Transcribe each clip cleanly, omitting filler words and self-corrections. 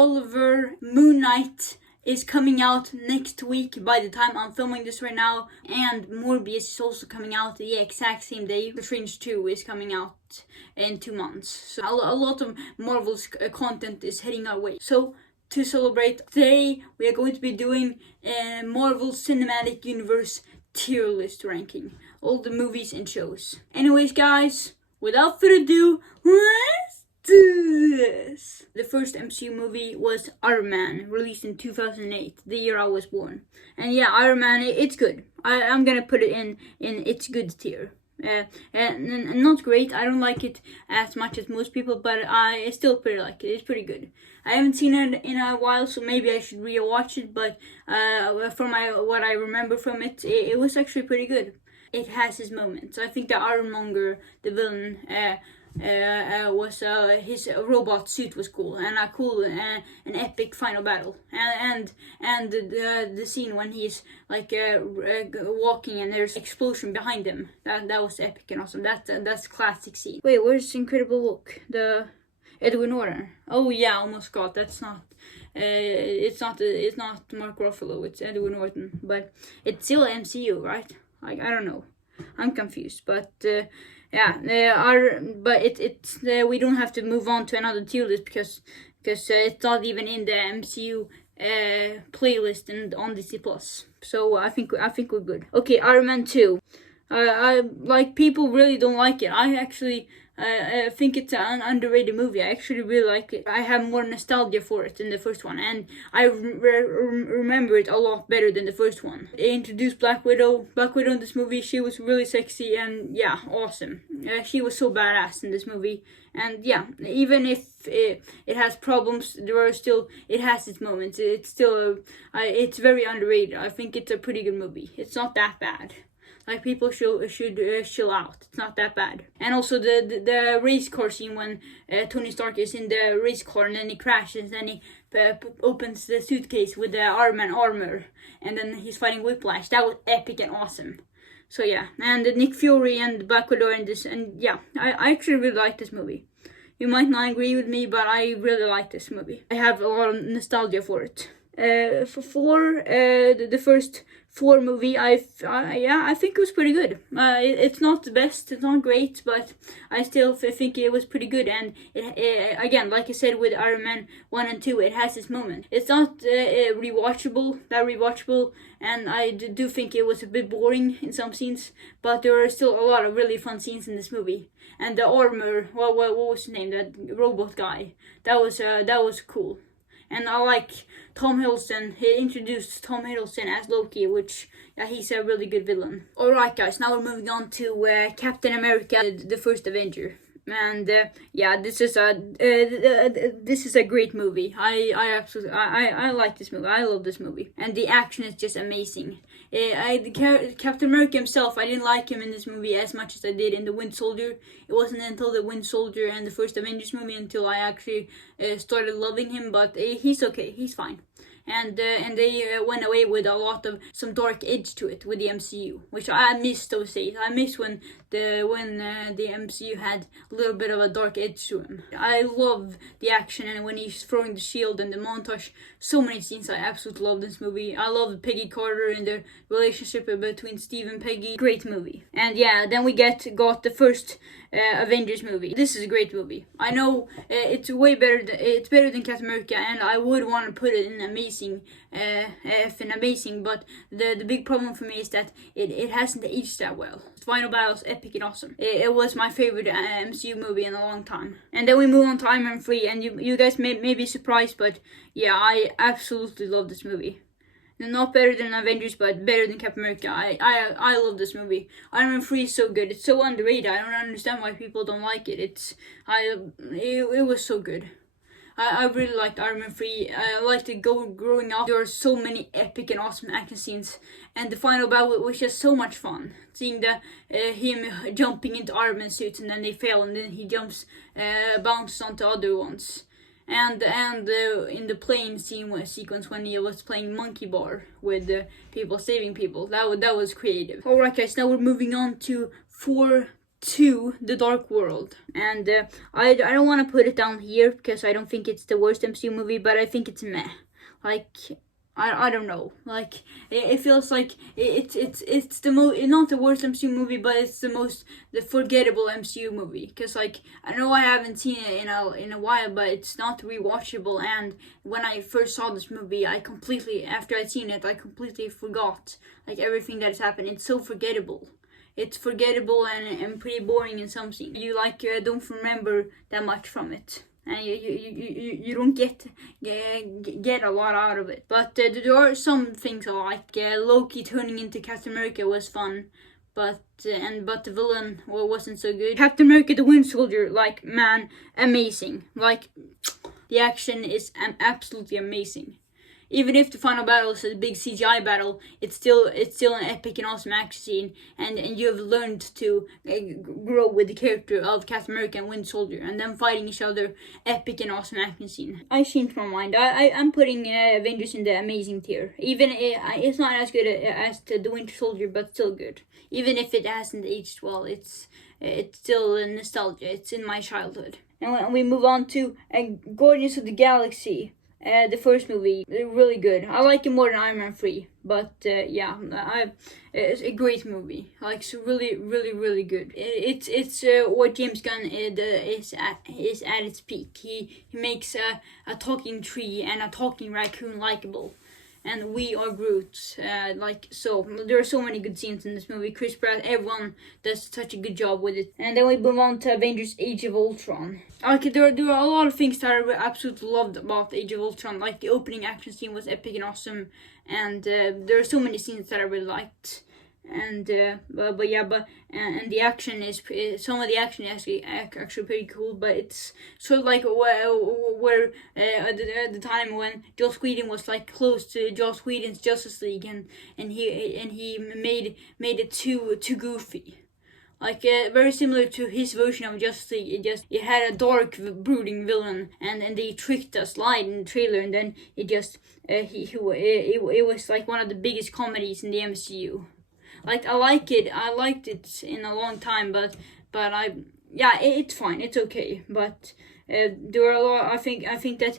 Oliver, Moon Knight is coming out next week by the time I'm filming this right now, and Morbius is also coming out the exact same day. The Strange 2 is coming out in 2 months, so a lot of Marvel's content is heading our way. So to celebrate, today we are going to be doing a Marvel Cinematic Universe tier list ranking, all the movies and shows. Anyways guys, without further ado, let's do this. The first MCU movie was Iron Man, released in 2008, the year I was born. And yeah, Iron Man, it's good. I'm gonna put it in its good tier. And not great. I don't like it as much as most people, but I still pretty like it. It's pretty good. I haven't seen it in a while, so maybe I should rewatch it. But from what I remember from it, it was actually pretty good. It has its moments. I think the Ironmonger, the villain, was his robot suit was cool, and a cool an epic final battle, and the scene when he's like walking and there's explosion behind him, that was epic and awesome. That's classic scene. Wait, where's Incredible Hulk? The Edward Norton. Oh yeah, almost got. That's not. It's not Mark Ruffalo. It's Edward Norton, but it's still MCU, right? Like I don't know. I'm confused, but. Yeah, but it's we don't have to move on to another tier list because it's not even in the MCU playlist and on Disney Plus. So I think we're good. Okay, Iron Man 2. I like people really don't like it. I think it's an underrated movie. I actually really like it. I have more nostalgia for it than the first one, and I remember it a lot better than the first one. It introduced Black Widow. Black Widow in this movie, she was really sexy and yeah, awesome. She was so badass in this movie, and yeah, even if it has problems, it has its moments. It's still it's very underrated. I think it's a pretty good movie. It's not that bad. Like people should chill out. It's not that bad. And also the race car scene when Tony Stark is in the race car and then he crashes and he opens the suitcase with the Iron Man armor and then he's fighting Whiplash. That was epic and awesome. So yeah, and Nick Fury and Black Widow in this, and yeah, I actually really like this movie. You might not agree with me, but I really like this movie. I have a lot of nostalgia for it. The first 4 movie, I think it was pretty good. It's not the best, it's not great, but I still think it was pretty good. And it again, like I said with Iron Man 1 and 2, it has its moment. It's not rewatchable, and I do think it was a bit boring in some scenes, but there are still a lot of really fun scenes in this movie. And the armor, what was his name? That robot guy. That was cool. And I like Tom Hiddleston. He introduced Tom Hiddleston as Loki, which he's a really good villain. Alright guys, now we're moving on to Captain America, the first Avenger. And yeah, this is a great movie. I like this movie. I love this movie, and the action is just amazing. Captain America himself, I didn't like him in this movie as much as I did in the Winter Soldier. It wasn't until the Winter Soldier and the first Avengers movie until I actually started loving him. But he's okay. He's fine. And they went away with a lot of some dark edge to it with the MCU, which I miss those days. I miss when the MCU had a little bit of a dark edge to him. I love the action and when he's throwing the shield and the montage. So many scenes I absolutely love this movie. I love Peggy Carter and the relationship between Steve and Peggy. Great movie. And yeah, then we got the first Avengers movie. This is a great movie. I know it's way better. It's better than Captain America, and I would want to put it in amazing, but the big problem for me is that it hasn't aged that well. Final Battle's epic and awesome. It was my favorite MCU movie in a long time. And then we move on to Iron Man 3, and you guys may be surprised, but yeah, I absolutely love this movie. Not better than Avengers, but better than Captain America. I love this movie. Iron Man 3 is so good. It's so underrated. I don't understand why people don't like it. It was so good. I really liked Iron Man 3. I liked it growing up. There were so many epic and awesome action scenes. And the final battle was just so much fun. Seeing him jumping into Iron Man suits and then they fail and then he bounces onto other ones. And in the plane sequence when he was playing Monkey Bar with people saving people, that was creative. Alright guys, now we're moving on to 4 2, The Dark World. And I don't want to put it down here because I don't think it's the worst MCU movie, but I think it's meh. Like, I don't know. Like, it feels like it's not the worst MCU movie, but it's the forgettable MCU movie. Because, like, I know I haven't seen it in a while, but it's not rewatchable. And when I first saw this movie, after I'd seen it, I completely forgot, like, everything that has happened. It's so forgettable. It's forgettable and pretty boring in some scenes. You don't remember that much from it, and you don't get a lot out of it. But there are some things I like. Loki turning into Captain America was fun, but the villain wasn't so good. Captain America: The Winter Soldier, like, man, amazing. Like, the action is absolutely amazing. Even if the final battle is a big CGI battle, it's still an epic and awesome action scene, and you have learned to grow with the character of Captain America and Winter Soldier, and them fighting each other, epic and awesome action scene. I changed my mind. I'm putting Avengers in the amazing tier. Even it's not as good as the Winter Soldier, but still good. Even if it hasn't aged well, it's still nostalgia. It's in my childhood. And when we move on to Guardians of the Galaxy. The first movie, really good. I like it more than Iron Man 3, but it's a great movie. Like, it's really, really, really good. It's what James Gunn is at its peak. He makes a talking tree and a talking raccoon likable. And we are Groot. So there are so many good scenes in this movie. Chris Pratt, everyone does such a good job with it. And then we move on to Avengers: Age of Ultron. Okay, there are a lot of things that I absolutely loved about Age of Ultron. Like, the opening action scene was epic and awesome, and there are so many scenes that I really liked. And and the action is some of the action is actually pretty cool, but it's sort of like where at the time when Joss Whedon was like close to Joss Whedon's Justice League, and he made it too goofy. Like, very similar to his version of Justice League. It had a dark, brooding villain, and they tricked us light in the trailer, and then it was like one of the biggest comedies in the MCU. Like, I liked it in a long time, but it's fine, it's okay. But there were a lot. I think that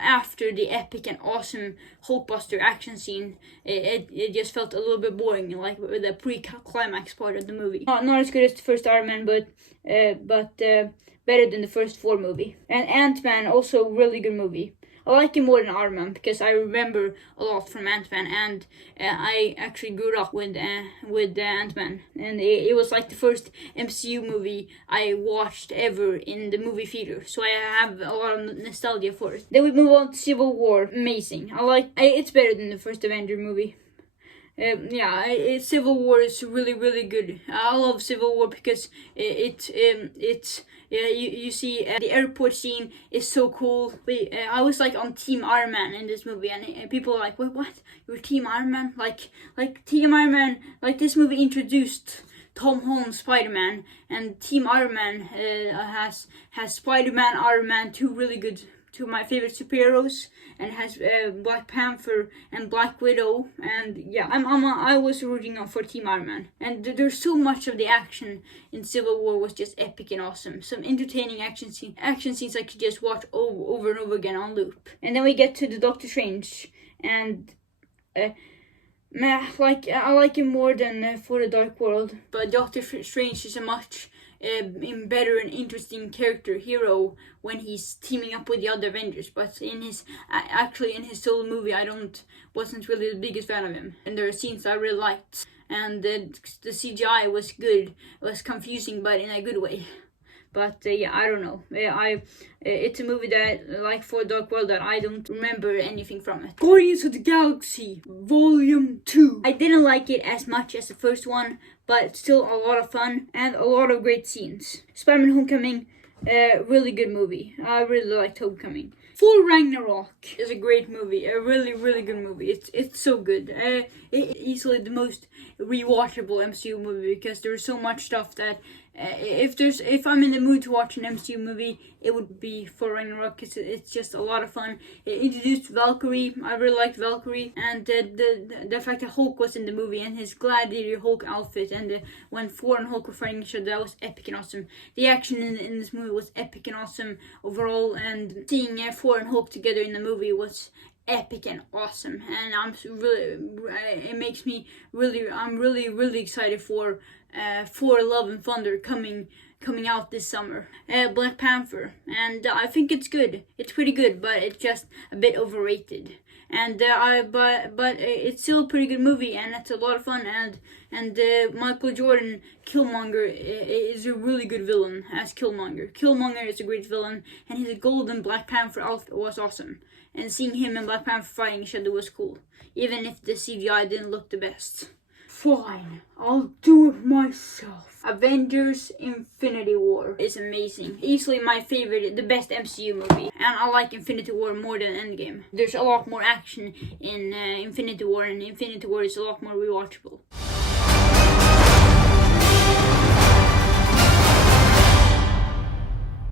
after the epic and awesome Hulkbuster action scene, it just felt a little bit boring, like with the pre-climax part of the movie. Not as good as the first Iron Man, but better than the first 4 movie. And Ant-Man, also really good movie. I like it more than Iron Man because I remember a lot from Ant-Man, and I actually grew up with Ant-Man, and it was like the first MCU movie I watched ever in the movie theater, so I have a lot of nostalgia for it. Then we move on to Civil War. Amazing. It's better than the first Avenger movie. Civil War is really, really good. I love Civil War because you see the airport scene is so cool. I was like on Team Iron Man in this movie, and people are like, "Wait, what? You're Team Iron Man?" Like Team Iron Man. Like, this movie introduced Tom Holland's Spider-Man, and Team Iron Man has Spider-Man, Iron Man, two of my favorite superheroes, and has Black Panther and Black Widow, and yeah, I was rooting for Team Iron Man. And there's so much of the action in Civil War was just epic and awesome. Some entertaining action scenes I could just watch over and over again on loop. And then we get to the Doctor Strange, and I like it more than for the Dark World. But Doctor Strange is a much better and interesting hero when he's teaming up with the other Avengers. But in his solo movie, wasn't really the biggest fan of him. And there are scenes I really liked, and the CGI was good. It was confusing, but in a good way. But I don't know. It's a movie that, like for Dark World, that I don't remember anything from it. Guardians of the Galaxy Volume 2. I didn't like it as much as the first one, but still a lot of fun and a lot of great scenes. Spider-Man Homecoming, really good movie. I really liked Homecoming. Thor Ragnarok is a great movie, a really, really good movie. It's so good. It's easily the most rewatchable MCU movie because there's so much stuff that if I'm in the mood to watch an MCU movie, it would be Thor Ragnarok. It's just a lot of fun. It introduced Valkyrie. I really liked Valkyrie, and the fact that Hulk was in the movie and his Gladiator Hulk outfit, and when Thor and Hulk were fighting each other, that was epic and awesome. The action in this movie was epic and awesome overall, and seeing Thor and Hulk together in the movie was epic and awesome, and it makes me I'm really excited for Love and Thunder coming out this summer. Black Panther, and I think it's good. It's pretty good, but it's just a bit overrated. And but it's still a pretty good movie, and it's a lot of fun. And Michael Jordan, Killmonger, is a really good villain as Killmonger. Killmonger is a great villain, and his golden Black Panther outfit was awesome. And seeing him and Black Panther fighting each other was cool, even if the CGI didn't look the best. Fine, I'll do it myself. Avengers Infinity War is amazing. Easily my favorite, the best MCU movie. And I like Infinity War more than Endgame. There's a lot more action in Infinity War, and Infinity War is a lot more rewatchable.